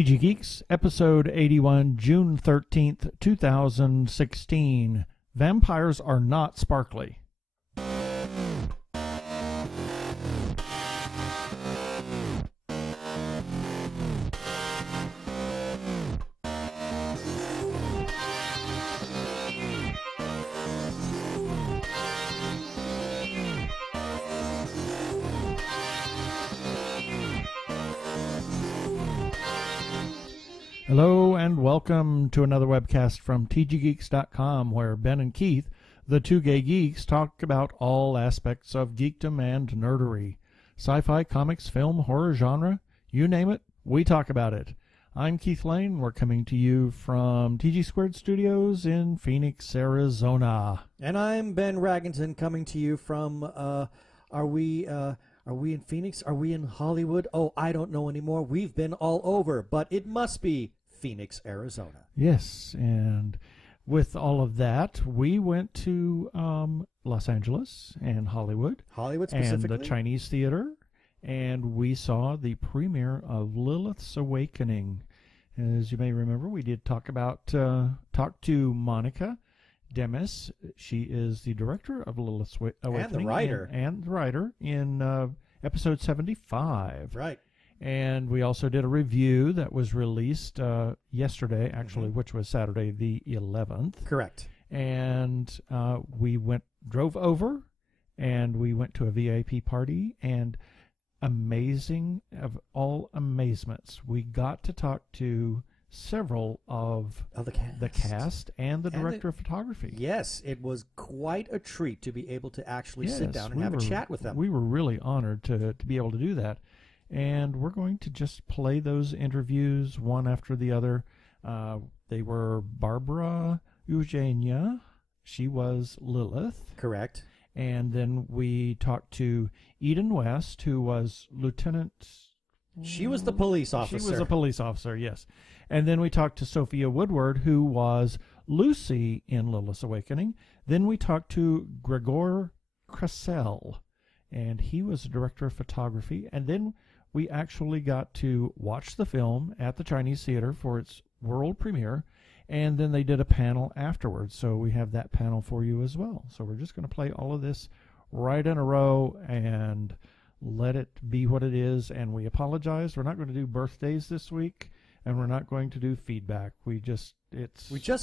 TG Geeks, episode 81, June 13th, 2016. Vampires are not sparkly. Hello and welcome to another webcast from tggeeks.com, where Ben and Keith, the Two Gay Geeks, talk about all aspects of geekdom and nerdery. Sci-fi, comics, film, horror genre, you name it, we talk about it. I'm Keith Lane. We're coming to you from TG Squared Studios in Phoenix, Arizona. And I'm Ben Raggington, coming to you from, are we in Phoenix? Are we in Hollywood? Oh, I don't know anymore. We've been all over, but it must be Phoenix, Arizona. Yes, and with all of that, we went to Los Angeles and Hollywood. Hollywood specifically? And the Chinese Theater, and we saw the premiere of Lilith's Awakening. As you may remember, we did talk to Monica Demes. She is the director of Lilith's Awakening. And the writer. And the writer in episode 75. Right. And we also did a review that was released yesterday, actually, which was Saturday the 11th. Correct. And we drove over, and we went to a VIP party, and amazing of all amazements, we got to talk to several of the cast and the director of photography. Yes, it was quite a treat to be able to actually sit down and have a chat with them. We were really honored to be able to do that. And we're going to just play those interviews one after the other. They were Barbara Eugenia. She was Lilith. Correct. And then we talked to Eden West, who was Lieutenant... She was the police officer. She was a police officer, yes. And then we talked to Sophia Woodward, who was Lucy in Lilith's Awakening. Then we talked to Gregor Krasel, and he was the director of photography. And then we actually got to watch the film at the Chinese Theater for its world premiere, and then they did a panel afterwards. So we have that panel for you as well. So we're just going to play all of this right in a row and let it be what it is. And we apologize. We're not going to do birthdays this week, and we're not going to do feedback. We just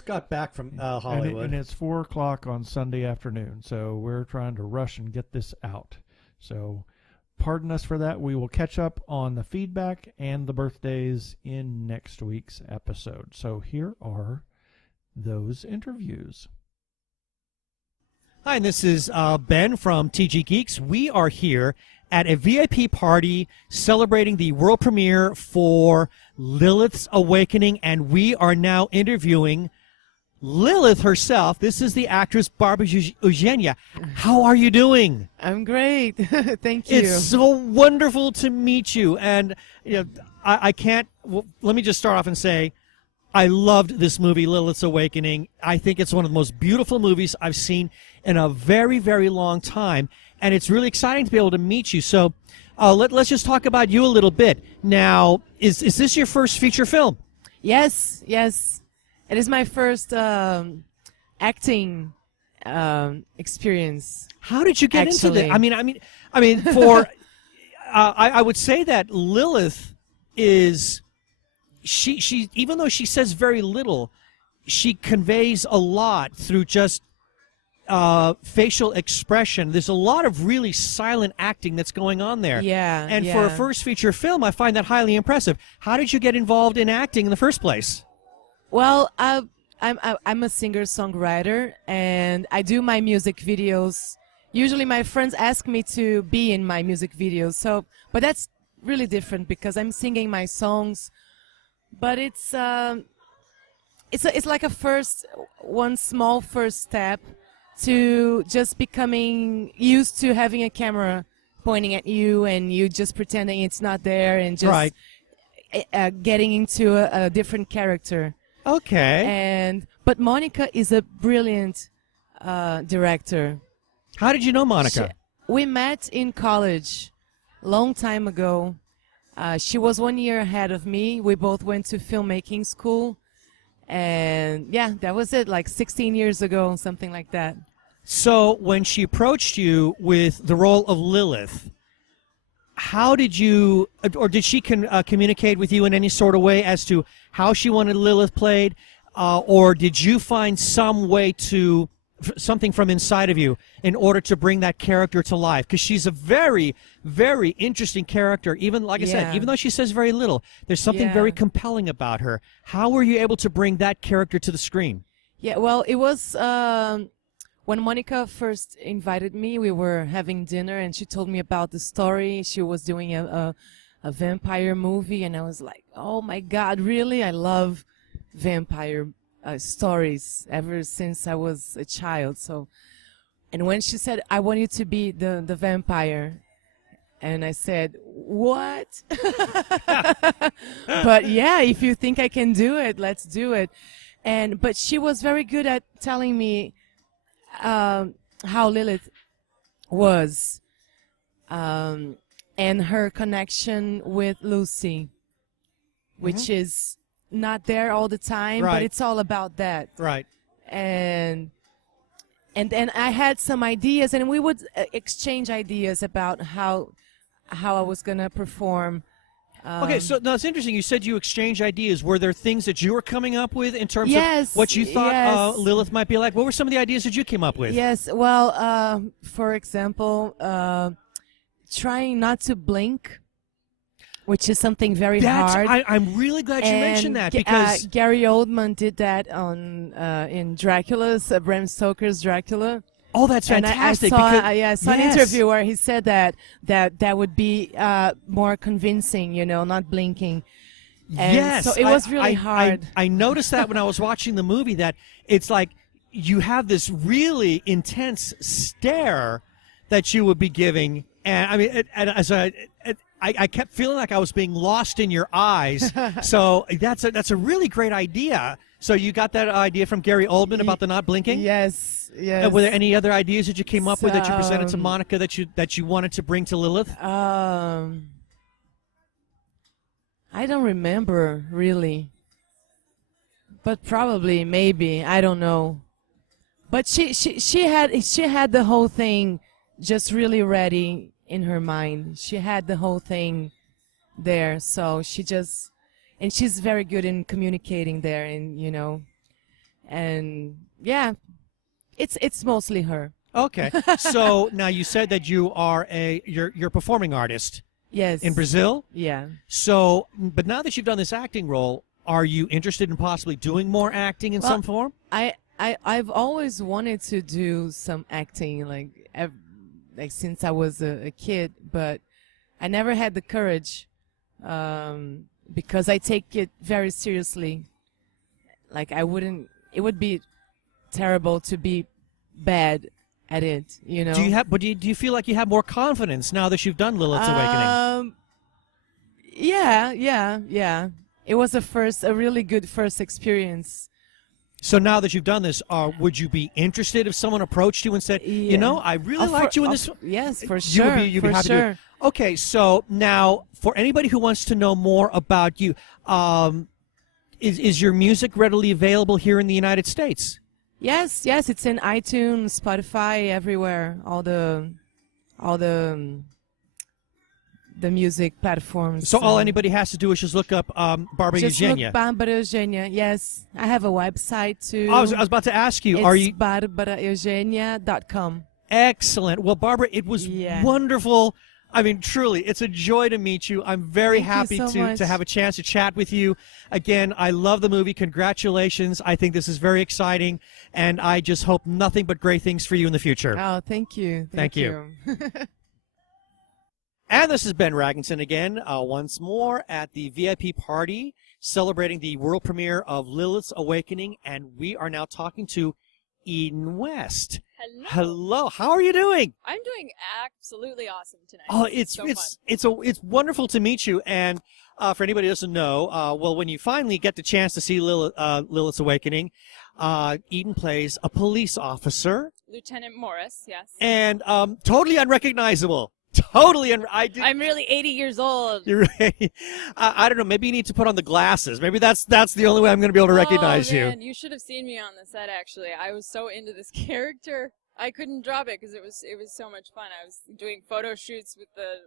got back from Hollywood. And it's 4 o'clock on Sunday afternoon, so we're trying to rush and get this out. So pardon us for that. We will catch up on the feedback and the birthdays in next week's episode. So here are those interviews. Hi, this is Ben from TG Geeks. We are here at a VIP party celebrating the world premiere for Lilith's Awakening, and we are now interviewing Lilith herself. This is the actress Barbara Eugenia. How are you doing? I'm great. Thank you. It's so wonderful to meet you. And I can't. Well, let me just start off and say, I loved this movie, Lilith's Awakening. I think it's one of the most beautiful movies I've seen in a very, very long time. And it's really exciting to be able to meet you. So let's just talk about you a little bit. Now, is this your first feature film? Yes. It is my first acting experience. How did you get into that? I mean, for I would say that Lilith is she even though she says very little, she conveys a lot through just facial expression. There's a lot of really silent acting that's going on there. Yeah. And for a first feature film, I find that highly impressive. How did you get involved in acting in the first place? Well, I'm a singer-songwriter, and I do my music videos. Usually my friends ask me to be in my music videos, but that's really different because I'm singing my songs. But it's like one small first step to just becoming used to having a camera pointing at you and you just pretending it's not there and just getting into a different character. Okay. But Monica is a brilliant director. How did you know Monica? We met in college, long time ago. She was 1 year ahead of me. We both went to filmmaking school. And yeah, that was it, like 16 years ago, something like that. So when she approached you with the role of Lilith, how did you, or did she communicate with you in any sort of way as to how she wanted Lilith played? Or did you find some way to, something from inside of you in order to bring that character to life? Because she's a very, very interesting character. Even, like I said, even though she says very little, there's something very compelling about her. How were you able to bring that character to the screen? Yeah, well, it was when Monica first invited me, we were having dinner, and she told me about the story. She was doing a vampire movie, and I was like, oh my God, really? I love vampire stories ever since I was a child. So, and when she said, I want you to be the vampire, and I said, what? But yeah, if you think I can do it, let's do it. But she was very good at telling me how Lilith was, and her connection with Lucy, which is not there all the time, but it's all about that. Right. And then I had some ideas, and we would exchange ideas about how I was gonna perform. Okay, so now it's interesting. You said you exchanged ideas. Were there things that you were coming up with in terms of what you thought Lilith might be like? What were some of the ideas that you came up with? Yes, well, for example, trying not to blink, which is something very hard. I'm really glad you mentioned that, because Gary Oldman did that on in Dracula's Bram Stoker's Dracula. Oh, that's fantastic! And I saw an interview where he said that would be more convincing, not blinking. And so it was really hard. I noticed that when I was watching the movie, that it's like you have this really intense stare that you would be giving, and I mean, I kept feeling like I was being lost in your eyes. So that's a really great idea. So you got that idea from Gary Oldman about the not blinking? Yes. Were there any other ideas that you came up with that you presented to Monica that you wanted to bring to Lilith? I don't remember really, but probably, maybe, I don't know. But she had the whole thing just really ready in her mind. She had the whole thing there, so and she's very good in communicating there, and yeah, it's mostly her. Okay. So now you said that you are you're a performing artist. Yes. In Brazil? Yeah. So, but now that you've done this acting role, are you interested in possibly doing more acting in some form? I've always wanted to do some acting, like since I was a kid, but I never had the courage, because I take it very seriously. Like it would be terrible to be bad at it, Do you feel like you have more confidence now that you've done Lilith's Awakening? Yeah. It was a really good first experience. So now that you've done this, would you be interested if someone approached you and said, I really liked you in this? Yes, for sure. You'd be happy to do it. Okay, so now for anybody who wants to know more about you, is your music readily available here in the United States? Yes, it's in iTunes, Spotify, everywhere. All the music platforms. So all anybody has to do is just look up Barbara Eugenia. Just look Barbara Eugenia. Yes, I have a website too. I was about to ask you. It's barbaraeugenia.com. Excellent. Well, Barbara, it was wonderful. I mean, truly, it's a joy to meet you. I'm very happy to have a chance to chat with you. Again, I love the movie. Congratulations. I think this is very exciting, and I just hope nothing but great things for you in the future. Oh, thank you. Thank you. And this is Ben Raggington again, once more at the VIP party celebrating the world premiere of Lilith's Awakening, and we are now talking to Eden West. Hello. How are you doing? I'm doing absolutely awesome tonight. Oh, it's wonderful to meet you. And for anybody who doesn't know, well, when you finally get the chance to see Lilith's Awakening, Eden plays a police officer. Lieutenant Morris, yes. And totally unrecognizable. Totally. I'm really 80 years old. You're right. I don't know. Maybe you need to put on the glasses. Maybe that's the only way I'm going to be able to recognize Oh, you. man, you should have seen me on the set. Actually, I was so into this character, I couldn't drop it because it was so much fun. I was doing photo shoots with the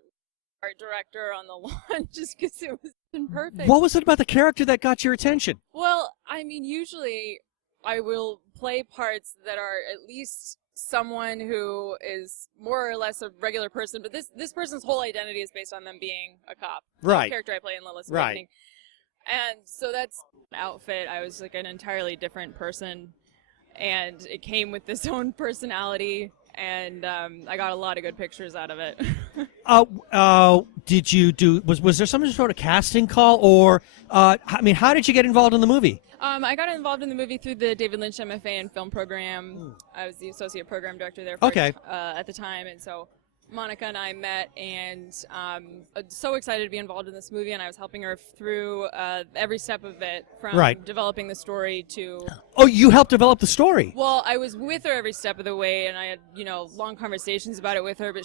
art director on the lawn just because it was perfect. What was it about the character that got your attention? Well, I mean, usually I will play parts that are at least someone who is more or less a regular person, but this person's whole identity is based on them being a cop. Right. The character I play in Lilith's Right. Awakening. And so that's outfit. I was like an entirely different person, and it came with its own personality, and I got a lot of good pictures out of it. Did you do? Was there some sort of casting call, or I mean, how did you get involved in the movie? I got involved in the movie through the David Lynch MFA in film program. I was the associate program director there at the time, and so Monica and I met, and so excited to be involved in this movie, and I was helping her through every step of it, from developing the story to... Oh, you helped develop the story? Well, I was with her every step of the way, and I had, long conversations about it with her, but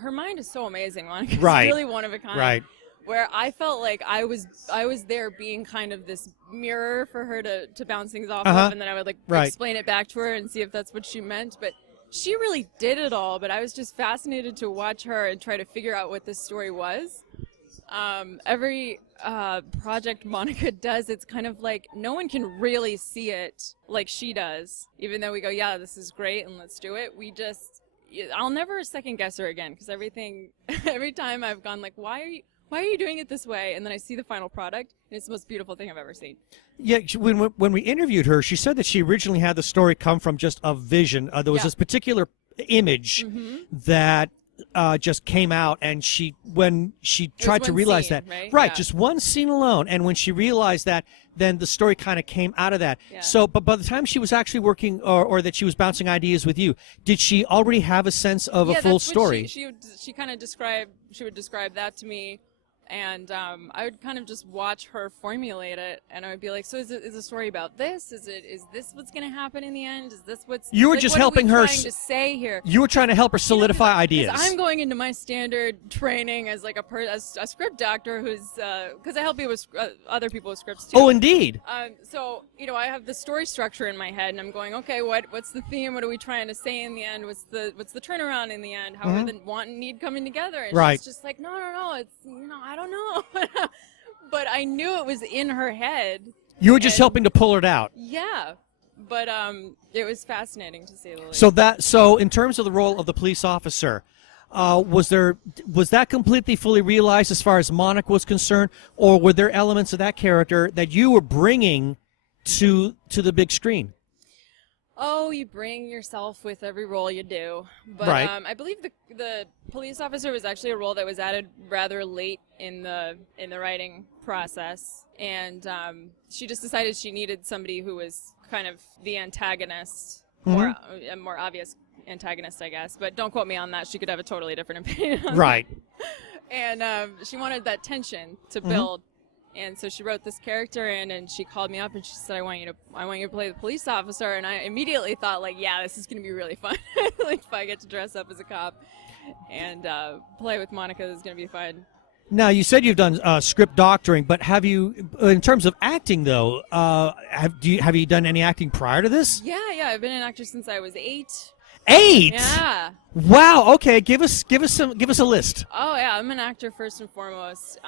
her mind is so amazing. Monica's really one of a kind. Right. Where I felt like I was there being kind of this mirror for her to bounce things off of, and then I would explain it back to her and see if that's what she meant. But she really did it all, but I was just fascinated to watch her and try to figure out what this story was. Every project Monica does, it's kind of like no one can really see it like she does, even though we go, yeah, this is great and let's do it. I'll never second guess her again, because every time I've gone like, why are you doing it this way? And then I see the final product, and it's the most beautiful thing I've ever seen. Yeah, when we interviewed her, she said that she originally had the story come from just a vision. There was this particular image that just came out, and when she tried to realize scene, that, right? Just one scene alone, and when she realized that, then the story kind of came out of that. Yeah. So, but by the time she was actually working, or that she was bouncing ideas with you, did she already have a sense of a full story? She kind of would describe that to me. And I would kind of just watch her formulate it, and I would be like, "So is the story about this? Is this what's going to happen in the end? Is this what's you were just helping her trying to say here? You were trying to help her solidify ideas. I'm going into my standard training as like a script doctor who's because I help you with other people with scripts too. Oh, indeed. So I have the story structure in my head, and I'm going, okay, what's the theme? What are we trying to say in the end? What's the turnaround in the end? How are the want and need coming together? And she's just like, no, it's I don't know. But I knew it was in her head. You were just helping to pull it out. Yeah. But it was fascinating to see the least. So in terms of the role of the police officer, was that completely fully realized as far as Monica was concerned, or were there elements of that character that you were bringing to the big screen? Oh, you bring yourself with every role you do. But I believe the police officer was actually a role that was added rather late in the writing process, and she just decided she needed somebody who was kind of the antagonist, a more obvious antagonist, I guess. But don't quote me on that. She could have a totally different opinion on that. And she wanted that tension to build. And so she wrote this character in, and she called me up and she said, I want you to play the police officer. And I immediately thought, like, yeah, this is going to be really fun. Like, if I get to dress up as a cop and play with Monica, this is going to be fun. Now, you said you've done script doctoring, but have you, in terms of acting though, have you done any acting prior to this? Yeah, I've been an actor since I was 8. 8? Yeah. Wow. Okay. Give us a list. Oh yeah, I'm an actor first and foremost.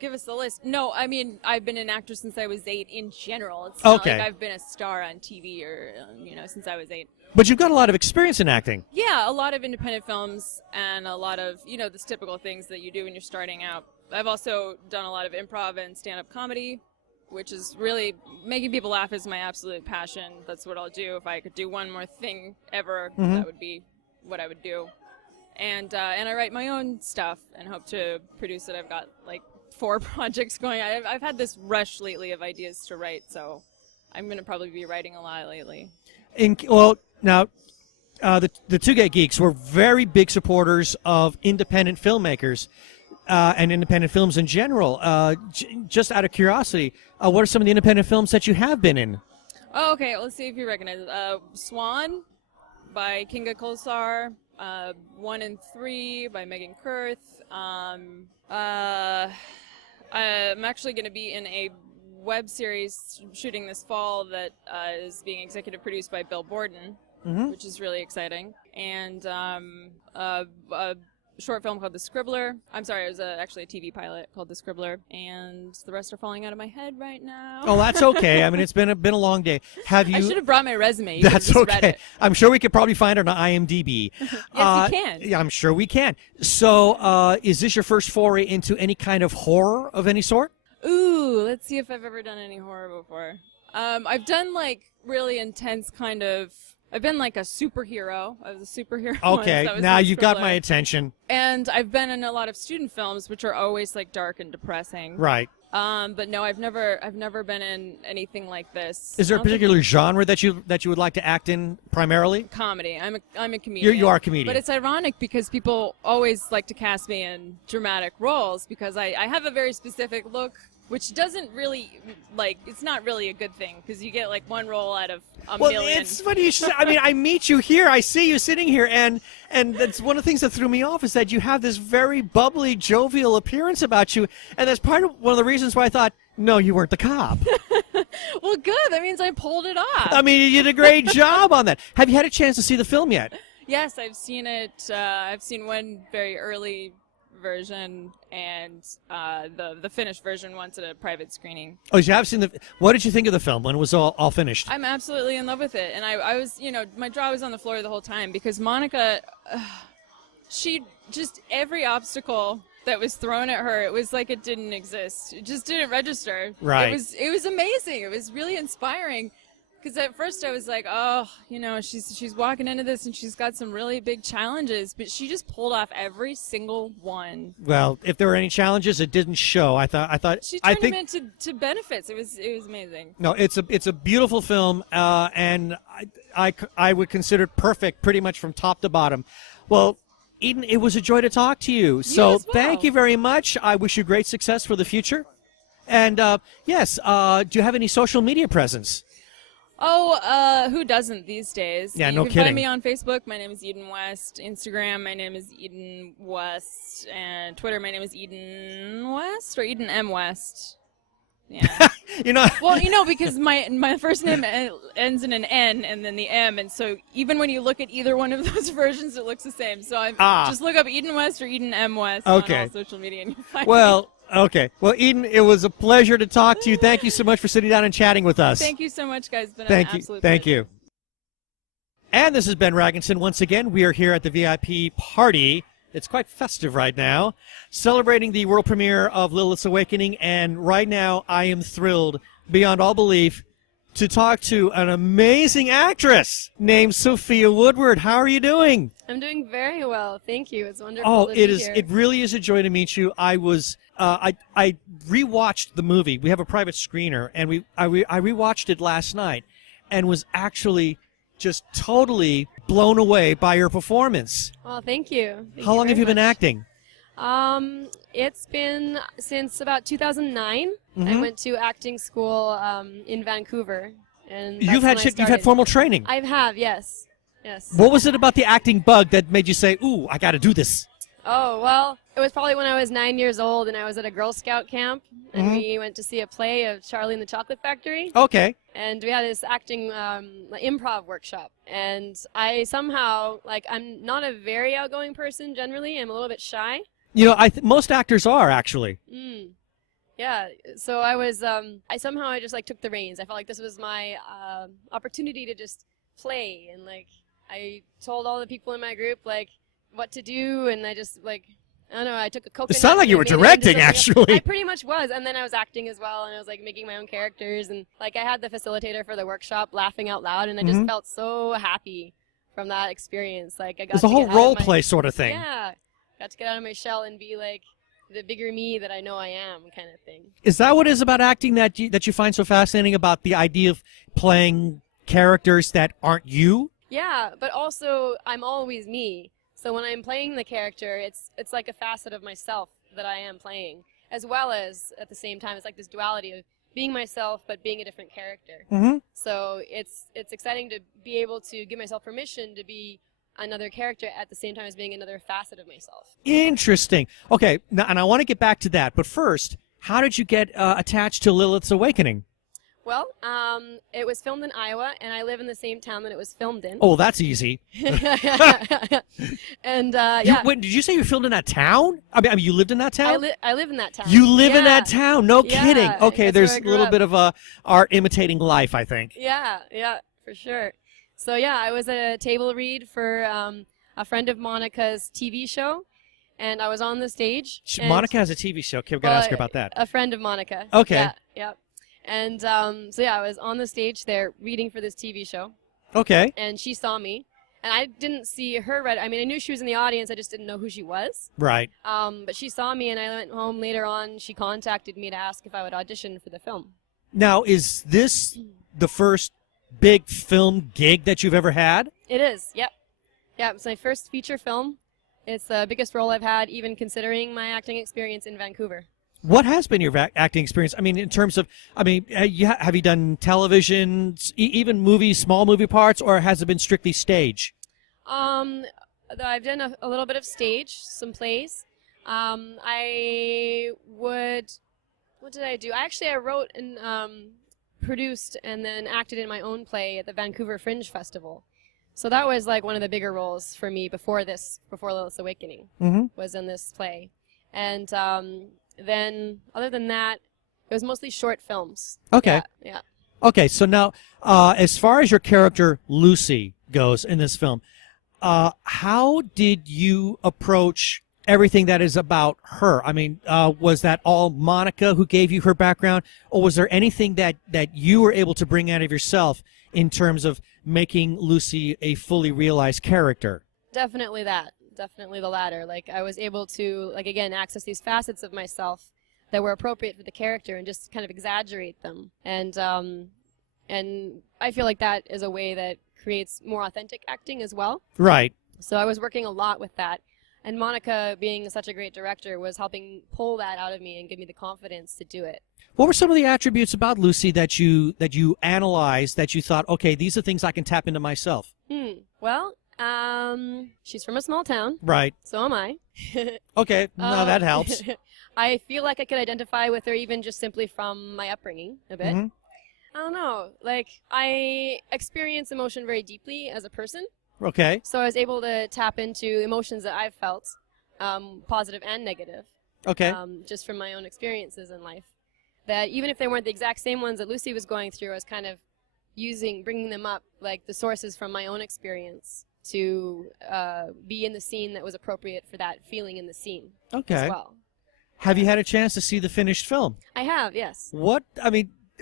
Give us the list. No, I mean, I've been an actor since I was 8 in general. It's not like I've been a star on TV or, since I was 8. But you've got a lot of experience in acting. Yeah, a lot of independent films and a lot of, the typical things that you do when you're starting out. I've also done a lot of improv and stand-up comedy, which is really making people laugh is my absolute passion. That's what I'll do. If I could do one more thing ever, that would be what I would do. And I write my own stuff and hope to produce it. I've got like 4 projects going. I've had this rush lately of ideas to write, so I'm going to probably be writing a lot lately. Now, the Two Gay Geeks were very big supporters of independent filmmakers and independent films in general. Just out of curiosity, what are some of the independent films that you have been in? Oh, okay. Let's see if you recognize it. Swan by Kinga Kolsar. 1 and 3 by Megan Kurth. I'm actually going to be in a web series shooting this fall that is being executive produced by Bill Borden, which is really exciting. And a short film called The Scribbler. I'm sorry, it was actually a TV pilot called The Scribbler, and the rest are falling out of my head right now. Oh, that's okay. I mean, it's been a long day. Have you? I should have brought my resume. You That's could've just read okay. it. I'm sure we could probably find it on IMDb. Yes, you can. Yeah, I'm sure we can. So, is this your first foray into any kind of horror of any sort? Ooh, let's see if I've ever done any horror before. I've done like really intense kind of. I've been like a superhero. I was a superhero. Okay, once. That was now in you've got Thriller. my attention. And I've been in a lot of student films, which are always like dark and depressing. Right. But no, I've never been in anything like this. Is there a particular genre that you would like to act in primarily? Comedy. I'm a comedian. You are a comedian. But it's ironic because people always like to cast me in dramatic roles because I have a very specific look, which doesn't really, like, it's not really a good thing because you get like one role out of a million. Well, it's funny you should. I mean, I meet you here. I see you sitting here, and that's one of the things that threw me off is that you have this very bubbly, jovial appearance about you, and that's part of one of the reasons why I thought, no, you weren't the cop. Well, good. That means I pulled it off. I mean, you did a great job on that. Have you had a chance to see the film yet? Yes, I've seen it. I've seen one very early version and the finished version once at a private screening. Oh, you have seen the. What did you think of the film when it was all finished? I'm absolutely in love with it, and I was, my jaw was on the floor the whole time because Monica, she just every obstacle that was thrown at her, it was like it didn't exist. It just didn't register. Right. It was amazing. It was really inspiring. Because at first I was like, oh, she's walking into this and she's got some really big challenges, but she just pulled off every single one. Well, if there were any challenges, it didn't show. I thought. She I turned think, them into benefits. It was amazing. No, it's a beautiful film, and I would consider it perfect, pretty much from top to bottom. Well, Eden, it was a joy to talk to you. So as well. Thank you very much. I wish you great success for the future. And yes, do you have any social media presence? Oh, who doesn't these days? Yeah, you no can kidding. find me on Facebook. My name is Eden West. Instagram, my name is Eden West. And Twitter, my name is Eden West or Eden M. West. Yeah. Well, because my first name ends in an N and then the M, and so even when you look at either one of those versions, it looks the same. So just look up Eden West or Eden M. West on all social media, and you'll find me. Okay. Well, Eden, it was a pleasure to talk to you. Thank you so much for sitting down and chatting with us. Thank you so much, guys. It's been Thank an you. absolute Thank pleasure. you. And this is Ben Raginson once again. We are here at the VIP party. It's quite festive right now, celebrating the world premiere of Lilith's Awakening. And right now, I am thrilled beyond all belief to talk to an amazing actress named Sophia Woodward. How are you doing? I'm doing very well, thank you. It's wonderful. Oh, to it be is. here. It really is a joy to meet you. I rewatched the movie. We have a private screener, and I rewatched it last night, and was actually just totally blown away by your performance. Well, thank you. How long have you been acting? It's been since about 2009. I went to acting school in Vancouver, and that's You've when I had started. formal training. I have, yes. What was it about the acting bug that made you say, "Ooh, I got to do this"? Oh, well, it was probably when I was 9 years old and I was at a Girl Scout camp, and we went to see a play of Charlie and the Chocolate Factory. Okay. And we had this acting improv workshop. And I somehow, I'm not a very outgoing person generally. I'm a little bit shy. Most actors are, actually. Yeah, so I somehow just took the reins. I felt like this was my opportunity to just play, and I told all the people in my group what to do, and I just I don't know, I took a coconut. It sounded like and you I were made it into directing, something else. actually. I pretty much was, and then I was acting as well, and I was making my own characters, and I had the facilitator for the workshop laughing out loud, and I just felt so happy from that experience. I got It's a to whole get out of role my- play sort of thing. Yeah, got to get out of my shell and be the bigger me that I know I am, kind of thing. Is that what it is about acting that you find so fascinating about the idea of playing characters that aren't you? Yeah, but also I'm always me. So when I'm playing the character, it's like a facet of myself that I am playing, as well as at the same time it's this duality of being myself but being a different character. So it's exciting to be able to give myself permission to be another character at the same time as being another facet of myself. Interesting. Okay, now, and I want to get back to that, but first, how did you get attached to Lilith's Awakening? Well, it was filmed in Iowa, and I live in the same town that it was filmed in. Oh, that's easy. And yeah. Wait, did you say you filmed in that town? I mean, you lived in that town? I live in that town. You live in Yeah. that town? No Yeah, kidding. Okay, that's there's where I a grew little up. bit of art imitating life, I think. Yeah, for sure. So yeah, I was at a table read for a friend of Monica's TV show, and I was on the stage. and- Monica has a TV show. Okay, we've got to ask her about that. A friend of Monica. Okay. Yeah. And so yeah, I was on the stage there reading for this TV show, Okay. and she saw me, and I didn't see her right. I mean, I knew she was in the audience. I just didn't know who she was. Right. But she saw me, and I went home later on. She contacted me to ask if I would audition for the film. Now, is this the first big film gig that you've ever had? It is. Yep. Yeah, it's my first feature film. It's the biggest role I've had, even considering my acting experience in Vancouver. What has been your acting experience? I mean, in terms of, have you done television, even movies, small movie parts, or has it been strictly stage? I've done a little bit of stage, some plays. What did I do? I wrote and produced and then acted in my own play at the Vancouver Fringe Festival. So that was like one of the bigger roles for me before Lilith's Awakening, was in this play. And then, other than that, it was mostly short films. Okay. Yeah. Okay, so now, as far as your character Lucy goes in this film, how did you approach everything that is about her? I mean, was that all Monica who gave you her background, or was there anything that you were able to bring out of yourself in terms of making Lucy a fully realized character? Definitely that. Definitely the latter. Like, I was able to, like, again, access these facets of myself that were appropriate for the character and just kind of exaggerate them. And I feel like that is a way that creates more authentic acting as well. Right. So I was working a lot with that. And Monica, being such a great director, was helping pull that out of me and give me the confidence to do it. What were some of the attributes about Lucy that you analyzed, that you thought, okay, these are things I can tap into myself? Well, she's from a small town. Right. So am I. Okay. No, that helps. I feel like I could identify with her even just simply from my upbringing a bit. Mhm. I don't know. Like, I experience emotion very deeply as a person. Okay. So I was able to tap into emotions that I've felt, positive and negative. Okay. Just from my own experiences in life. That even if they weren't the exact same ones that Lucy was going through, I was kind of bringing them up, like the sources from my own experience, to be in the scene that was appropriate for that feeling in the scene as well. Have you had a chance to see the finished film? I have, yes.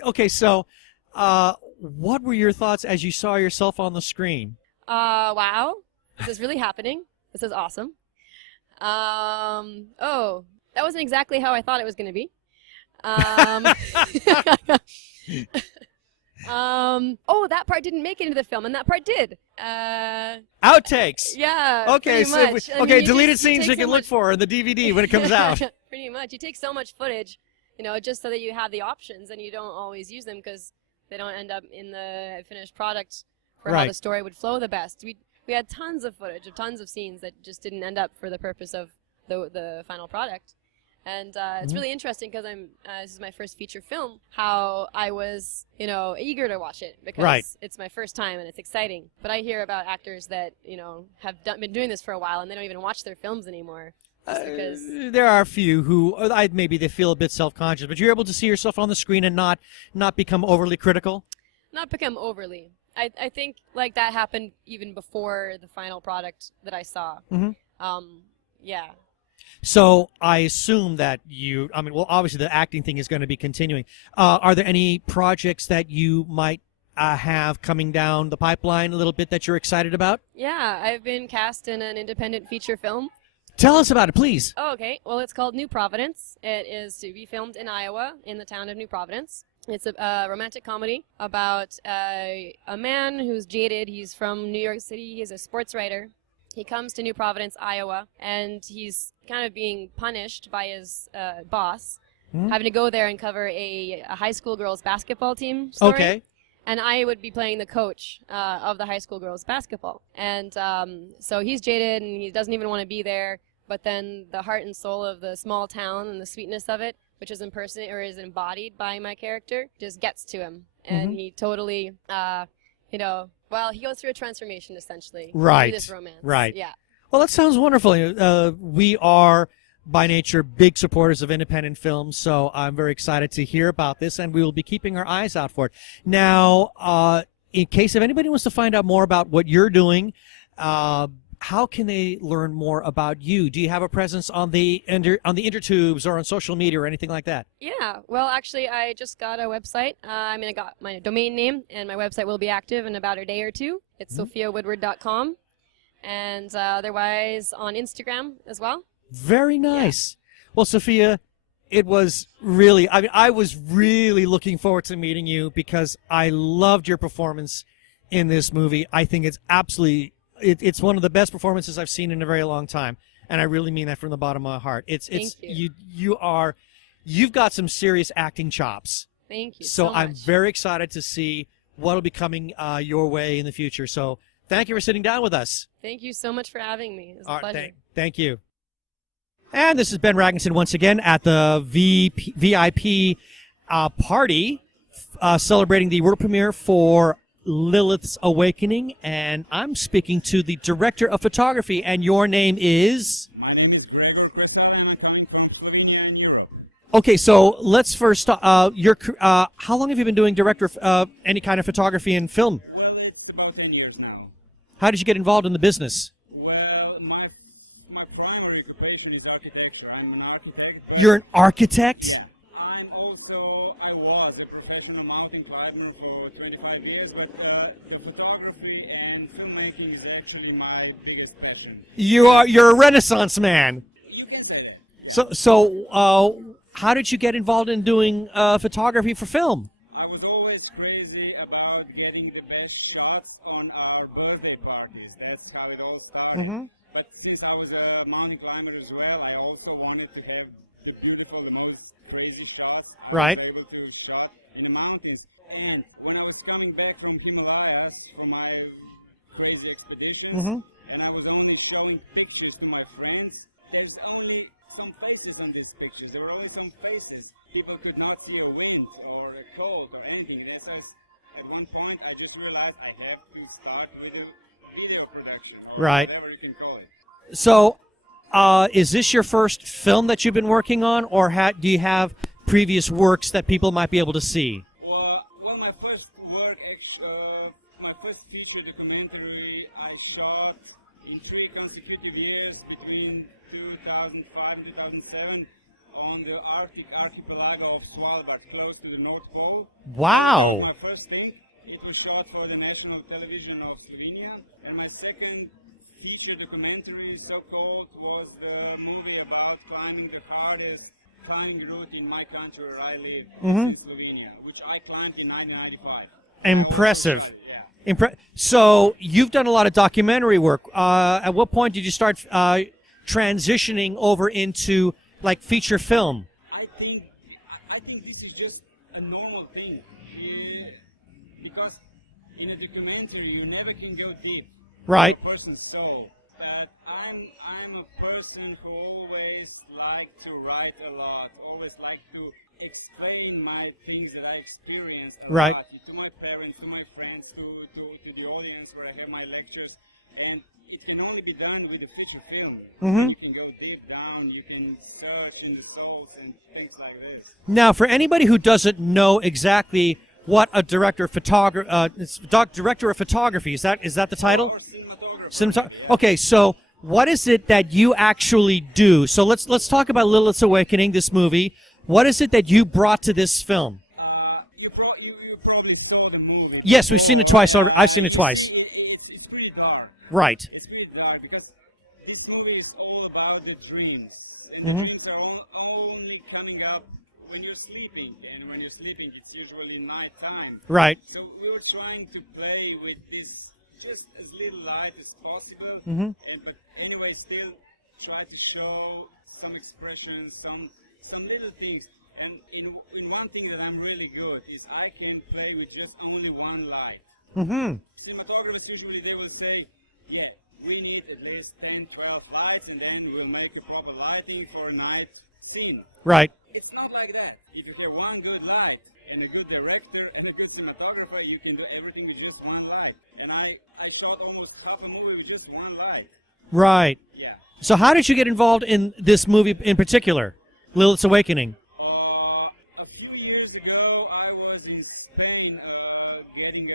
Okay, so what were your thoughts as you saw yourself on the screen? Wow. This is really happening. This is awesome. Oh, that wasn't exactly how I thought it was going to be. Oh, that part didn't make it into the film, and that part did. Outtakes. Yeah. Okay, pretty so much. deleted scenes you can look for in the DVD when it comes out. Pretty much. You take so much footage, just so that you have the options, and you don't always use them because they don't end up in the finished product for how the story would flow the best. We had tons of footage of tons of scenes that just didn't end up for the purpose of the final product. And it's really interesting because this is my first feature film, how I was, eager to watch it because it's my first time and it's exciting. But I hear about actors that, have been doing this for a while and they don't even watch their films anymore. Just because There are a few who maybe they feel a bit self-conscious, but you're able to see yourself on the screen and not become overly critical? Not become overly. I think like that happened even before the final product that I saw. Yeah. So I assume that obviously the acting thing is going to be continuing. Are there any projects that you might have coming down the pipeline a little bit that you're excited about? Yeah, I've been cast in an independent feature film. Tell us about it, please. Oh, okay. Well, it's called New Providence. It is to be filmed in Iowa, in the town of New Providence. It's a romantic comedy about a man who's jaded. He's from New York City. He's a sports writer. He comes to New Providence, Iowa, and he's kind of being punished by his boss, having to go there and cover a high school girls basketball team story. Okay. and I would be playing the coach of the high school girls basketball. And so he's jaded and he doesn't even want to be there. But then the heart and soul of the small town and the sweetness of it, which is is embodied by my character, just gets to him, and he totally, he goes through a transformation essentially. Right. Through this romance. Right. Yeah. Well, that sounds wonderful. We are, by nature, big supporters of independent films, so I'm very excited to hear about this, and we will be keeping our eyes out for it. Now, in case if anybody wants to find out more about what you're doing, how can they learn more about you? Do you have a presence on the intertubes or on social media or anything like that? Yeah. Well, actually, I just got a website. I got my domain name, and my website will be active in about a day or two. It's sophiawoodward.com, and otherwise on Instagram as well. Very nice. Yeah. Well, Sophia, it was really, I was really looking forward to meeting you because I loved your performance in this movie. I think it's absolutely, it's one of the best performances I've seen in a very long time. And I really mean that from the bottom of my heart. Thank you. You've got some serious acting chops. Thank you So so much. I'm very excited to see what'll be coming your way in the future. So thank you for sitting down with us. Thank you so much for having me. It was a pleasure. Thank you. And this is Ben Raginson once again at the VIP party celebrating the world premiere for Lilith's Awakening. And I'm speaking to the director of photography. And your name is? My name is I'm coming from Slovenia in Europe. Okay, so let's first how long have you been doing director of any kind of photography and film? Well, it's about 10 years now. How did you get involved in the business? Well, my primary occupation is architecture. I'm an architect. You're an architect? I was a professional mountain climber for 25 years, but the photography and filmmaking is actually my biggest passion. You're a Renaissance man. You can say that. So how did you get involved in doing photography for film? I was always crazy about getting the best shots on our birthday parties. That's how it all started. But since I was a mountain climber as well, I also wanted to have the beautiful, the most crazy shots Right. I was able to shot in the mountains. And when I was coming back from Himalayas for my crazy expedition, and I was only showing pictures to my friends, there's only some faces on these pictures. There were only some faces. People could not see a wind or a cold or anything. So at one point, I just realized I have to start with a video production, or Right. whatever you can call it. So is this your first film that you've been working on, or do you have previous works that people might be able to see? Well, my first work, my first feature documentary, I shot in 3 consecutive years between 2005 and 2007 on the Arctic archipelago of Svalbard, close to the North Pole. Wow. My first thing, it was shot for the national television of Slovenia, and my second feature documentary, so-called, was the movie about climbing the hardest climbing route in my country where I live, in Slovenia, which I climbed in 1995. Impressive. Yeah. So you've done a lot of documentary work. At what point did you start transitioning over into like feature film? I think this is just a normal thing, because in a documentary you never can go deep. Right. A person's soul. I'm a person who always like to write a lot, always like to explain my things that I experienced a Right. lot to my parents, to my friends, to the audience where I have my lectures, and it can only be done with a feature film. You can go deep down, you can search in the souls and things like this. Now, for anybody who doesn't know exactly what a director of photography is that the title? Or cinematography. Okay, so what is it that you actually do? So let's talk about Lilith's Awakening, this movie. What is it that you brought to this film? You probably saw the movie. Yes, we've seen it twice already. I've seen it twice. It's pretty dark. Right. It's pretty dark because this movie is all about the dreams. And the dreams are only coming up when you're sleeping. And when you're sleeping, it's usually nighttime. Right. So we were trying to play with this just as little light as possible. But anyway, still try to show some expressions, some little things. And in one thing that I'm really good is I can play with just only one light. Mm-hmm. Cinematographers usually they will say, yeah, we need at least 10, 12 lights, and then we'll make a proper lighting for a night scene. Right. It's not like that. If you have one good light and a good director and a good cinematographer, you can do everything with just one light. And I shot almost half a movie with just one light. Right. Yeah. So how did you get involved in this movie in particular, Lilith's Awakening? A few years ago, I was in Spain getting a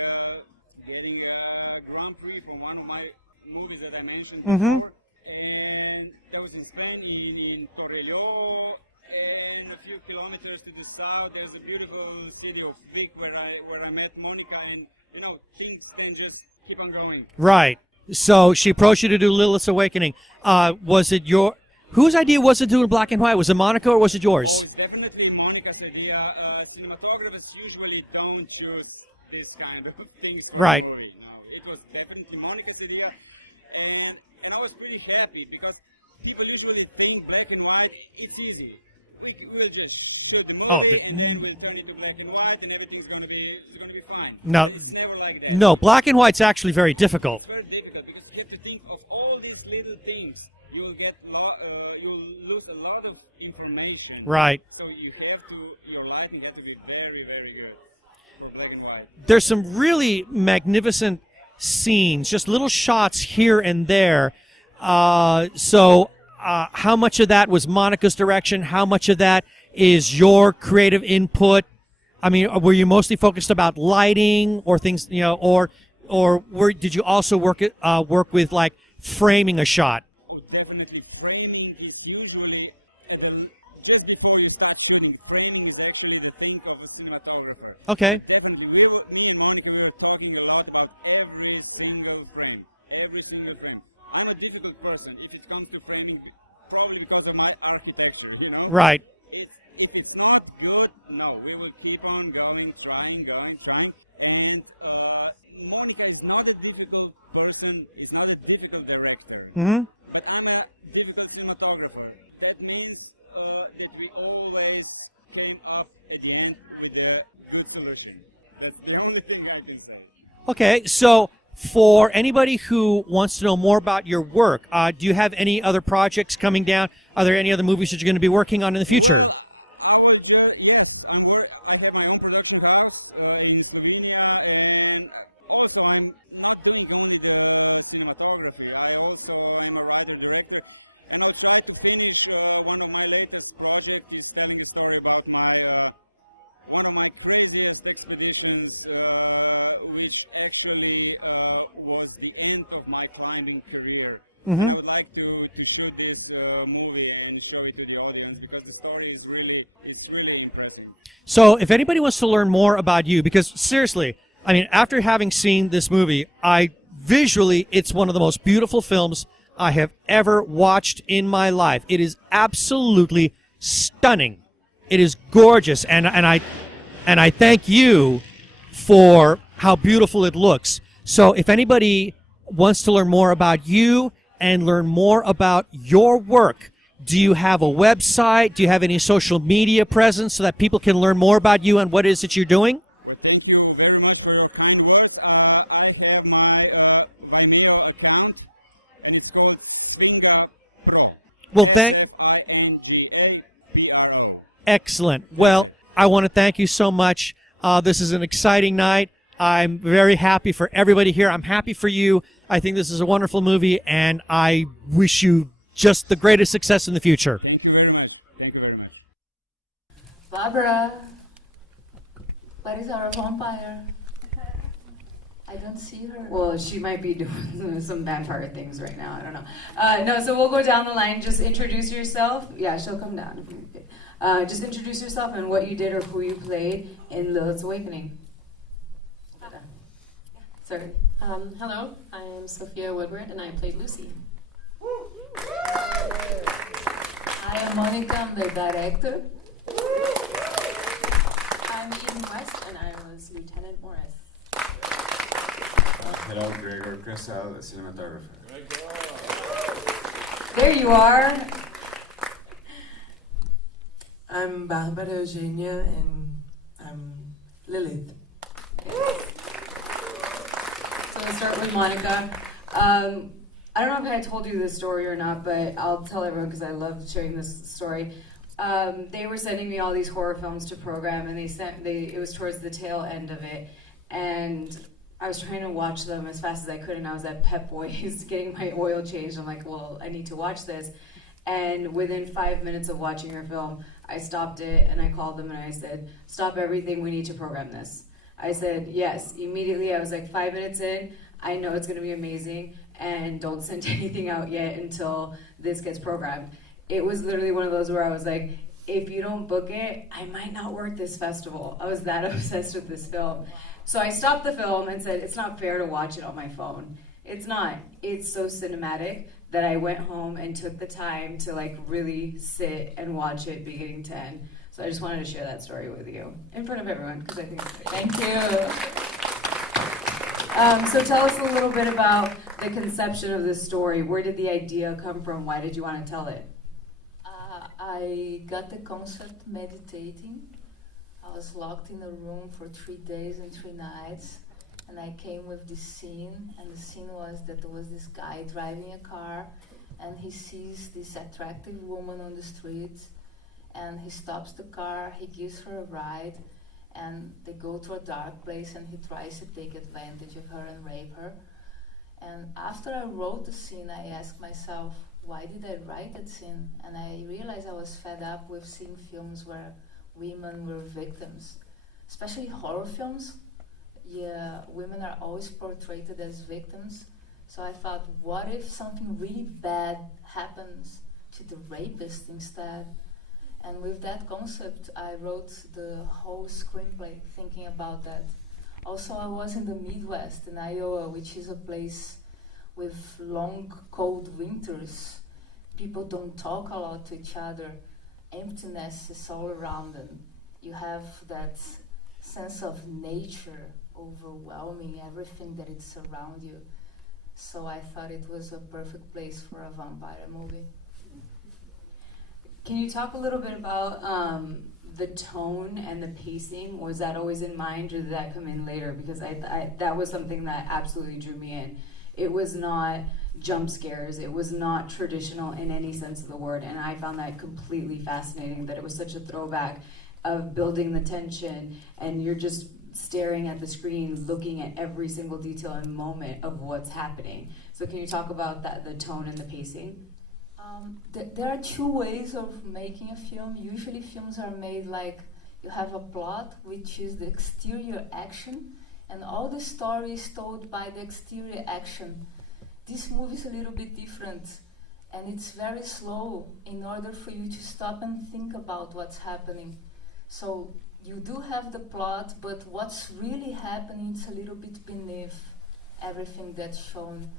Grand Prix from one of my movies that I mentioned before. And that was in Spain, in Torelló, and a few kilometers to the south. There's a beautiful city of Vic where I met Monica, and you know things can just keep on going. Right. So she approached you to do Lilith's Awakening. Was it whose idea was it to do in black and white? Was it Monica or was it yours? It's definitely Monica's idea. Cinematographers usually don't choose this kind of things for Right. a movie. No, it was definitely Monica's idea, and I was pretty happy because people usually think black and white. It's easy. We'll just shoot the movie and then we'll turn it to black and white, and everything's gonna be fine. No, It's never like that. no, black and white's actually very difficult. It's very difficult because you have to think of all these little things. You will you'll lose a lot of information. Right. So your lighting has to be very, very good for black and white. There's some really magnificent scenes, just little shots here and there. How much of that was Monica's direction? How much of that is your creative input? I mean, were you mostly focused about lighting or things, or did you also work with like framing a shot? Oh, definitely. Framing is usually just before you start shooting. Framing is actually the thing of a cinematographer. Okay. Definitely. Me and Monica were talking a lot about every single frame. Every single frame. I'm a difficult person. If it comes to framing, probably because of my architecture, Right. If it's not good, no, we will keep on going, trying. And Monica is not a difficult person, is not a difficult director. Mm-hmm. But I'm a difficult cinematographer. That means that we always came up at the end with a good solution. That's the only thing I can say. Okay, so for anybody who wants to know more about your work, do you have any other projects coming down? Are there any other movies that you're going to be working on in the future? Yes, I have my own production house in Slovenia, and also I'm not doing only the cinematography. I also am a writer and director, and I'll try to finish one of my latest projects. It's telling a story about one of my craziest expeditions, which actually was the end of my climbing career. Mm-hmm. I would like to shoot this movie and show it to the audience because the story is really impressive. So if anybody wants to learn more about you, because seriously, I mean, after having seen this movie, visually, it's one of the most beautiful films I have ever watched in my life. It is absolutely stunning. It is gorgeous, and I thank you for how beautiful it looks. So if anybody wants to learn more about you and learn more about your work, do you have a website? Do you have any social media presence so that people can learn more about you and what it is that you're doing? Well, thank you very much for your kind words. I have my mail account, and it's called Finga. Well, Fingapro. Excellent. Well, I want to thank you so much. This is an exciting night. I'm very happy for everybody here. I'm happy for you. I think this is a wonderful movie, and I wish you just the greatest success in the future. Thank you very much. Thank you very much. Barbara, where is our vampire? I don't see her. Well, she might be doing some vampire things right now. I don't know. No, so we'll go down the line. Just introduce yourself. Yeah, she'll come down. Just introduce yourself and what you did or who you played in Lilith's Awakening. Sorry. Hello, I'm Sophia Woodward, and I played Lucy. I am Monica, I'm the director. I'm Eden West, and I was Lieutenant Morris. Hello, Gregor Cressel, the cinematographer. There you are. I'm Barbara Eugenia, and I'm Lilith. So let's start with Monica. I don't know if I told you this story or not, but I'll tell everyone because I love sharing this story. They were sending me all these horror films to program, and it was towards the tail end of it, and I was trying to watch them as fast as I could, and I was at Pep Boys getting my oil changed. I'm like, well, I need to watch this. And within 5 minutes of watching your film, I stopped it, and I called them, and I said, stop everything, we need to program this. I said, yes, immediately. I was like 5 minutes in, I know it's going to be amazing, and don't send anything out yet until this gets programmed. It was literally one of those where I was like, if you don't book it, I might not work this festival. I was that obsessed with this film. So I stopped the film and said, it's not fair to watch it on my phone. It's not. It's so cinematic that I went home and took the time to like really sit and watch it beginning to end. So I just wanted to share that story with you in front of everyone because I think it's great. Thank you. So tell us a little bit about the conception of this story. Where did the idea come from? Why did you want to tell it? I got the concept meditating. I was locked in a room for 3 days and 3 nights, and I came with this scene, and the scene was that there was this guy driving a car, and he sees this attractive woman on the street, and he stops the car, he gives her a ride, and they go to a dark place, and he tries to take advantage of her and rape her. And after I wrote the scene, I asked myself, why did I write that scene? And I realized I was fed up with seeing films where women were victims, especially horror films. Yeah, women are always portrayed as victims. So I thought, what if something really bad happens to the rapist instead? And with that concept, I wrote the whole screenplay thinking about that. Also, I was in the Midwest, in Iowa, which is a place with long, cold winters. People don't talk a lot to each other. Emptiness is all around, and you have that sense of nature overwhelming everything that is around you. So I thought it was a perfect place for a vampire movie. Can you talk a little bit about the tone and the pacing? Was that always in mind, or did that come in later? Because I that was something that absolutely drew me in. It was not jump scares. It was not traditional in any sense of the word, and I found that completely fascinating, that it was such a throwback of building the tension, and you're just staring at the screen, looking at every single detail and moment of what's happening. So can you talk about that, the tone and the pacing? There are 2 ways of making a film. Usually films are made like you have a plot, which is the exterior action, and all the story is told by the exterior action. This movie is a little bit different, and it's very slow in order for you to stop and think about what's happening. So you do have the plot, but what's really happening is a little bit beneath everything that's shown.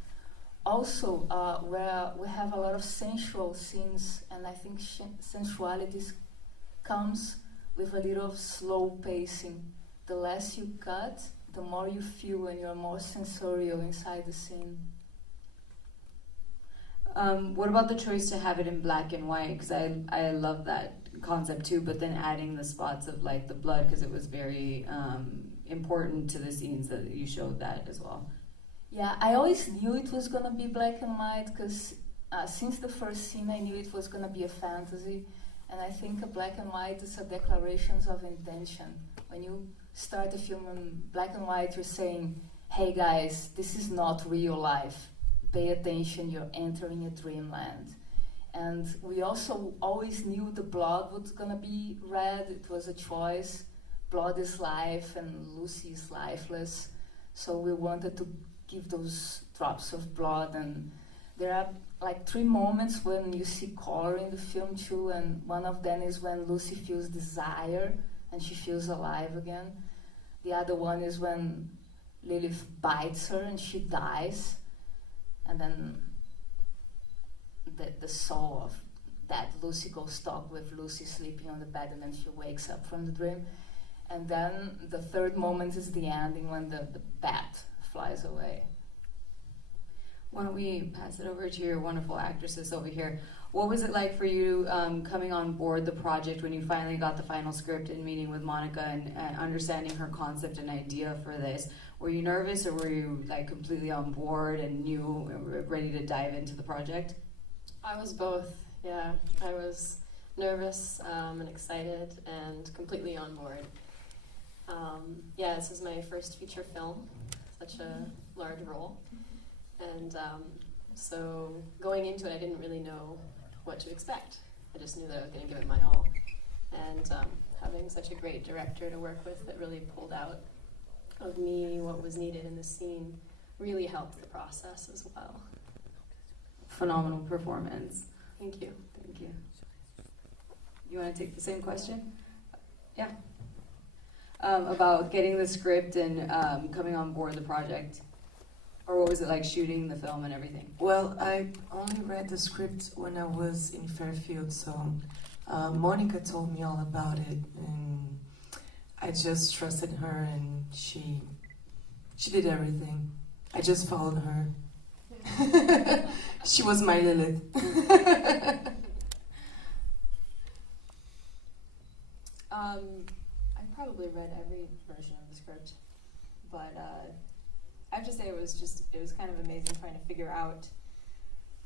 Also, where we have a lot of sensual scenes, and I think sensuality comes with a little slow pacing. The less you cut, the more you feel, and you're more sensorial inside the scene. What about the choice to have it in black and white? Because I love that concept too, but then adding the spots of like the blood, because it was very important to the scenes that you showed that as well. Yeah, I always knew it was going to be black and white, because since the first scene I knew it was going to be a fantasy, and I think a black and white is a declaration of intention. When you start a film in black and white, you're saying, hey guys, this is not real life. Pay attention, you're entering a dreamland. And we also always knew the blood was gonna be red. It was a choice. Blood is life and Lucy is lifeless. So we wanted to give those drops of blood. And there are like 3 moments when you see color in the film too, and one of them is when Lucy feels desire and she feels alive again. The other one is when Lilith bites her and she dies. And then the soul of that Lucy goes talk with Lucy sleeping on the bed, and then she wakes up from the dream. And then the 3rd moment is the ending, when the bat flies away. Why don't we pass it over to your wonderful actresses over here? What was it like for you coming on board the project when you finally got the final script and meeting with Monica and understanding her concept and idea for this? Were you nervous, or were you like completely on board and ready to dive into the project? I was both, yeah. I was nervous and excited and completely on board. Yeah, this is my first feature film, such a large role. And so going into it, I didn't really know what to expect. I just knew that I was going to give it my all. And having such a great director to work with that really pulled out of me what was needed in the scene really helped the process as well. Phenomenal performance. Thank you. Thank you. You want to take the same question? Yeah. About getting the script and coming on board the project. Or what was it like shooting the film and everything? Well, I only read the script when I was in Fairfield, so Monica told me all about it, and I just trusted her, and she did everything. I just followed her. She was my Lilith. I probably read every version of the script, but I have to say it was kind of amazing trying to figure out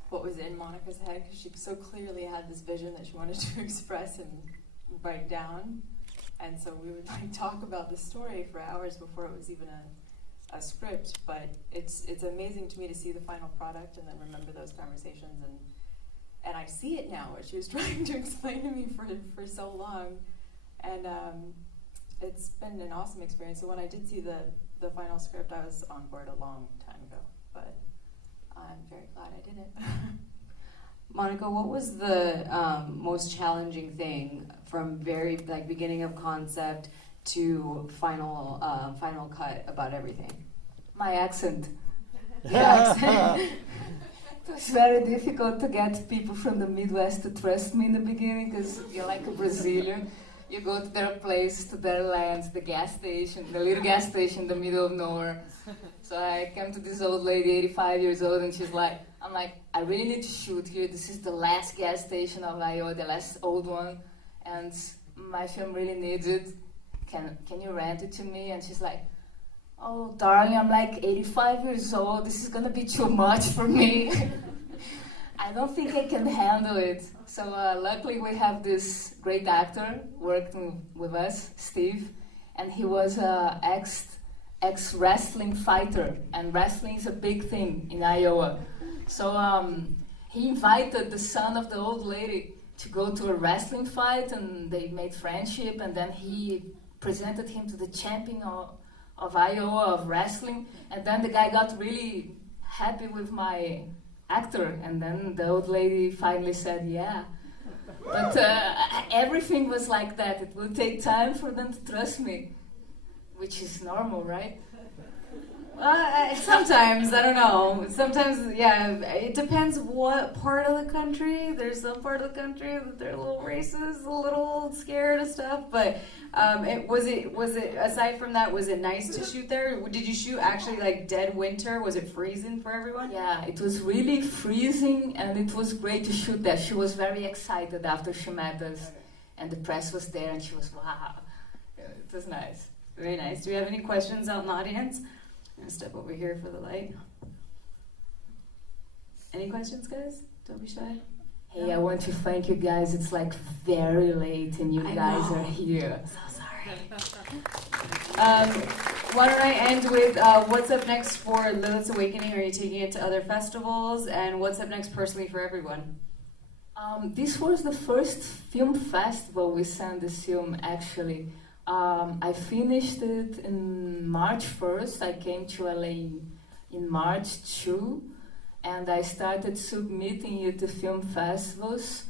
what was in Monica's head, because she so clearly had this vision that she wanted to express and write down, and so we would like talk about the story for hours before it was even a script. But it's amazing to me to see the final product and then remember those conversations, and I see it now, what she was trying to explain to me for so long, and it's been an awesome experience. So when I did see the final script, I was on board a long time ago, but I'm very glad I did it. Monica, what was the most challenging thing from very beginning of concept to final cut about everything? My accent. The accent. It was very difficult to get people from the Midwest to trust me in the beginning, because you're like a Brazilian. You go to their place, to their lands, the gas station, the little gas station in the middle of nowhere. So I came to this old lady, 85 years old, and she's like, I'm like, I really need to shoot here. This is the last gas station of Iowa, the last old one, and my film really needs it. Can you rent it to me? And she's like, oh, darling, I'm like 85 years old. This is gonna be too much for me. I don't think I can handle it. So luckily we have this great actor working with us, Steve, and he was an ex-wrestling fighter, and wrestling is a big thing in Iowa. So he invited the son of the old lady to go to a wrestling fight, and they made friendship, and then he presented him to the champion of Iowa of wrestling, and then the guy got really happy with my actor, and then the old lady finally said yeah. But everything was like that. It will take time for them to trust me, which is normal, right? Sometimes, I don't know. Sometimes, yeah, it depends what part of the country. There's some part of the country that they're a little racist, a little scared of stuff. But was it aside from that, was it nice to shoot there? Did you shoot actually like dead winter? Was it freezing for everyone? Yeah, it was really freezing, and it was great to shoot there. She was very excited after she met us, and the press was there, and she was, wow. Yeah, it was nice. Very nice. Do we have any questions out in the audience? I'm going to step over here for the light. Any questions, guys? Don't be shy. Hey, I want to thank you guys. It's like very late and you guys are here. So sorry. Why don't I end with what's up next for Lilith's Awakening? Are you taking it to other festivals? And what's up next personally for everyone? This was the first film festival we sent this film, actually. I finished it in March 1st. I came to LA in March 2, and I started submitting it to film festivals.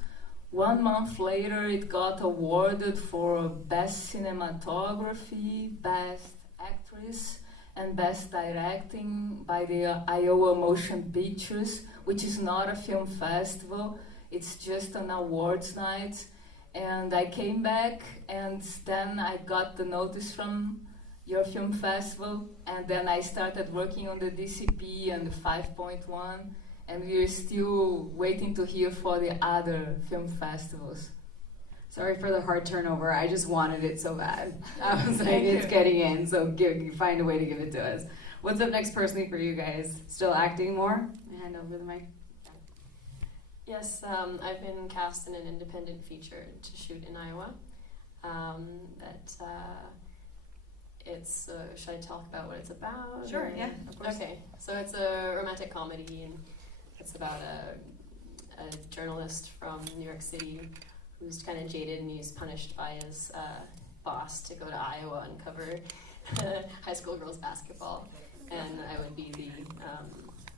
1 month later, it got awarded for Best Cinematography, Best Actress, and Best Directing by the Iowa Motion Pictures, which is not a film festival. It's just an awards night. And I came back, and then I got the notice from your film festival, and then I started working on the DCP and the 5.1, and we're still waiting to hear for the other film festivals. Sorry for the hard turnover. I just wanted it so bad. I was like, it's getting in, so find a way to give it to us. What's up next personally for you guys? Still acting more? Hand over the mic. Yes, I've been cast in an independent feature to shoot in Iowa. Should I talk about what it's about? Sure, yeah, of course. Okay, so it's a romantic comedy, and it's about a journalist from New York City who's kind of jaded, and he's punished by his boss to go to Iowa and cover high school girls basketball. And I would be the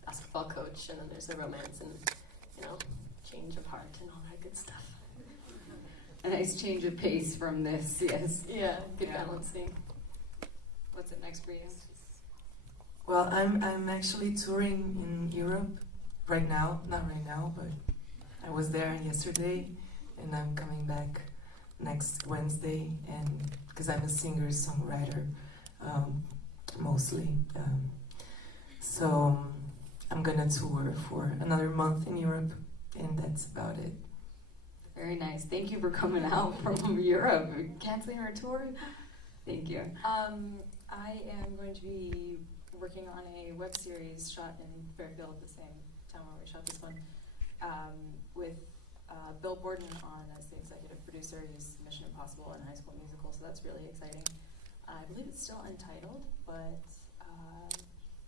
basketball coach, and then there's the romance and, change of heart and all that good stuff. A nice change of pace from this, yes. Yeah, good balancing. What's up next for you? Well, I'm actually touring in Europe right now. Not right now, but I was there yesterday, and I'm coming back next Wednesday, and because I'm a singer-songwriter mostly. So I'm gonna tour for another month in Europe, and that's about it. Very nice. Thank you for coming out from Europe. Canceling our tour. Thank you. I am going to be working on a web series shot in Fairfield, the same town where we shot this one, with Bill Borden on as the executive producer. He's Mission Impossible and High School Musical, so that's really exciting. I believe it's still untitled, but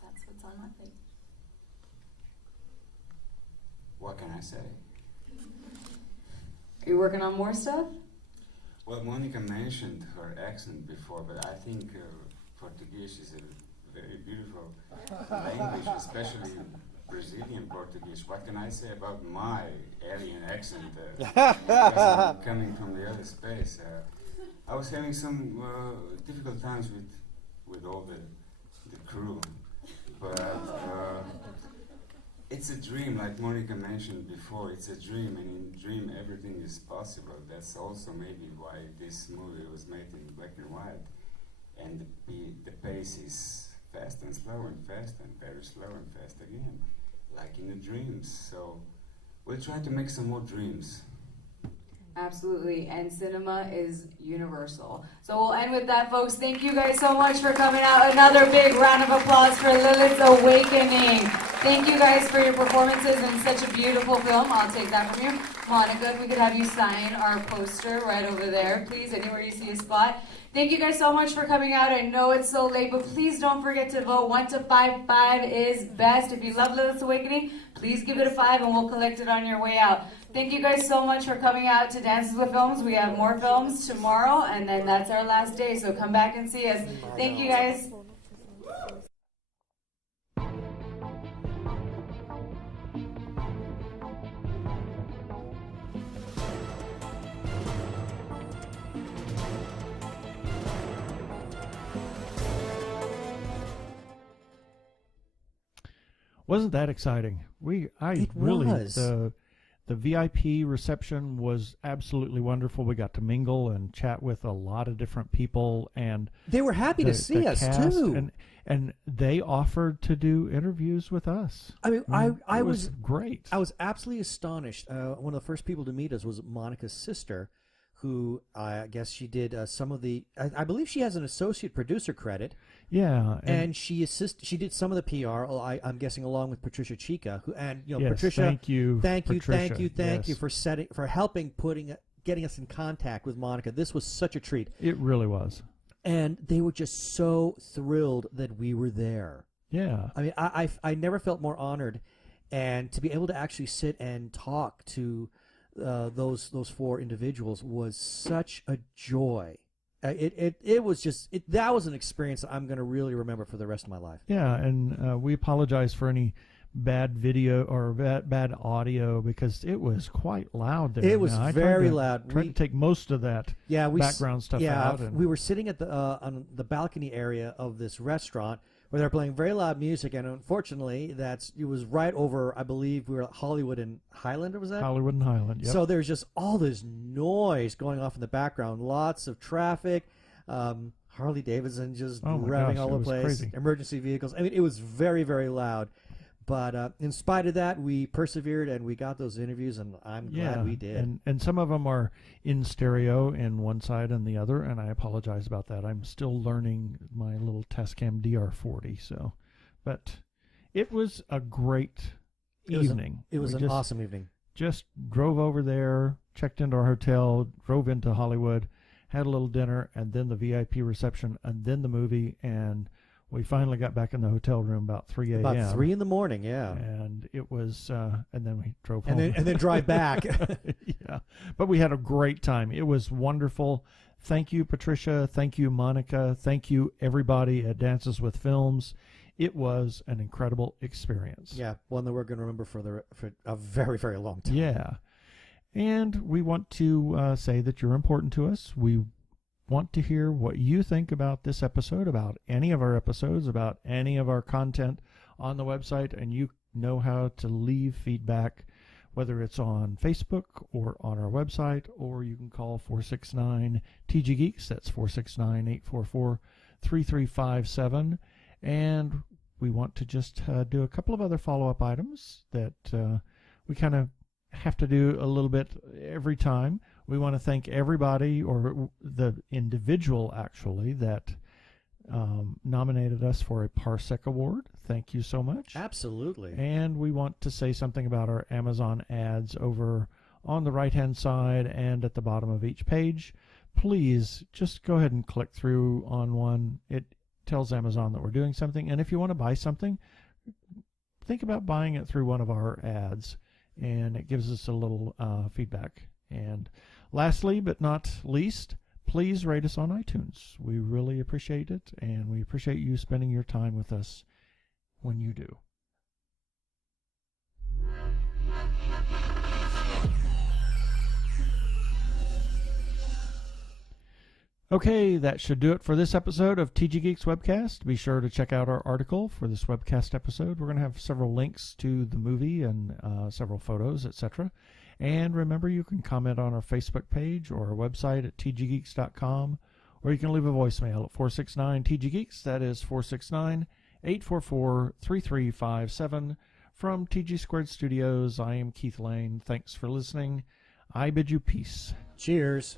that's what's on my plate. What can I say? Are you working on more stuff? Well, Monica mentioned her accent before, but I think Portuguese is a very beautiful language, especially Brazilian Portuguese. What can I say about my alien accent coming from the other space? I was having some difficult times with all the crew, but it's a dream, like Monica mentioned before. It's a dream, and in dream everything is possible. That's also maybe why this movie was made in black and white, and the pace is fast and slow and fast and very slow and fast again, like in the dreams. So we'll try to make some more dreams. Absolutely, and cinema is universal. So we'll end with that, folks. Thank you guys so much for coming out. Another big round of applause for Lilith's Awakening. Thank you guys for your performances in such a beautiful film. I'll take that from you. Monica, if we could have you sign our poster right over there, please, anywhere you see a spot. Thank you guys so much for coming out. I know it's so late, but please don't forget to vote. 1 to 5, 5 is best. If you love Lilith's Awakening, please give it a 5 and we'll collect it on your way out. Thank you guys so much for coming out to Dances with Films. We have more films tomorrow, and then that's our last day, so come back and see us. Thank you guys. Wasn't that exciting? The VIP reception was absolutely wonderful. We got to mingle and chat with a lot of different people, and they were happy to see us too. And they offered to do interviews with us. I mean, I was great. I was absolutely astonished. One of the first people to meet us was Monica's sister, who I guess she did some of the. I believe she has an associate producer credit. Yeah, and she did some of the PR. I'm guessing along with Patricia Chica, yes, Patricia. Thank you, for helping getting us in contact with Monica. This was such a treat. It really was, and they were just so thrilled that we were there. Yeah, I mean, I never felt more honored, and to be able to actually sit and talk to those four individuals was such a joy. It was that was an experience I'm going to really remember for the rest of my life. Yeah, and we apologize for any bad video or bad audio because it was quite loud there. It was very loud. Tried to take most of that background stuff out. Yeah, we were sitting at on the balcony area of this restaurant where they're playing very loud music, and unfortunately, it was right over. I believe we were at Hollywood and Highland, or was that? Hollywood and Highland. Yep. So there's just all this noise going off in the background, lots of traffic, Harley Davidson just revving all over the place, crazy. Emergency vehicles. I mean, it was very, very loud. But in spite of that, we persevered and we got those interviews, and I'm glad we did. And some of them are in stereo in one side and the other, and I apologize about that. I'm still learning my little Tascam DR40, so. But it was a great evening. It was an awesome evening. Just drove over there, checked into our hotel, drove into Hollywood, had a little dinner, and then the VIP reception, and then the movie, and we finally got back in the hotel room about 3 a.m. About 3 in the morning, yeah. And it was, and then we drove home. And then drive back. Yeah. But we had a great time. It was wonderful. Thank you, Patricia. Thank you, Monica. Thank you, everybody at Dances with Films. It was an incredible experience. Yeah, one that we're going to remember for a very, very long time. Yeah. And we want to say that you're important to us. We want to hear what you think about this episode, about any of our episodes, about any of our content on the website, and you know how to leave feedback, whether it's on Facebook or on our website, or you can call 469-TG Geeks. That's 469-844-3357. And we want to just do a couple of other follow-up items that we kind of have to do a little bit every time. We want to thank everybody, or the individual actually, that nominated us for a Parsec Award. Thank you so much. Absolutely. And we want to say something about our Amazon ads over on the right-hand side and at the bottom of each page. Please just go ahead and click through on one. It tells Amazon that we're doing something. And if you want to buy something, think about buying it through one of our ads. And it gives us a little feedback. And lastly, but not least, please rate us on iTunes. We really appreciate it, and we appreciate you spending your time with us when you do. Okay, that should do it for this episode of TG Geeks Webcast. Be sure to check out our article for this webcast episode. We're going to have several links to the movie and several photos, etc. And remember, you can comment on our Facebook page or our website at tggeeks.com, or you can leave a voicemail at 469-TG-Geeks. That is 469-844-3357. From TG Squared Studios, I am Keith Lane. Thanks for listening. I bid you peace. Cheers.